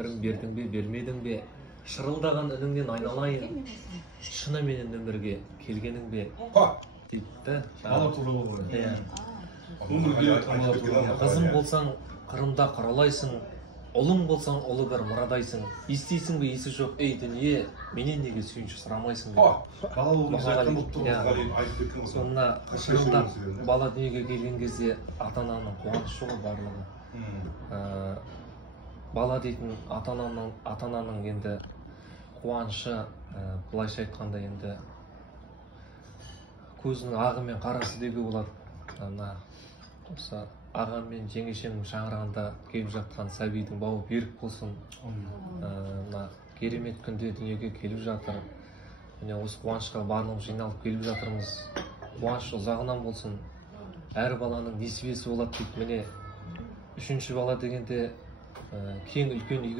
тәңірім бердің бе, бермедің бе, шырылдаған үніңнен айналайын, шыныменен өмірге келгенің бе дейді. Бала туралы ғой. Қызым болсаң қырымда құралайсың, ұлың болсаң ұлы бір мұрадайсың, естейсің бе есі жоқ ей дүние, менен неге сүйінші сұрамайсың деп. Сонына шынында бала дүниеге келген кезде ата-ананың қуанышы ғой барлығы. Бала дейтін ата-ананың енді қуанышы, былайша айтқанда енді көзінің ағы мен қарасы деуге болады. Осы ағам мен жеңешемнің шаңырағында келіп жатқан сәбидің бауы берік болсын. Керемет күнде дүниеге келіп жатыр. Міне осы қуанышқа барлығымыз жиналып келіп жатырмыз. Қуаныш ұзағынан болсын. Әр баланың несібесі болады дейді. Міне үшінші бала дегенде кең үлкен үйге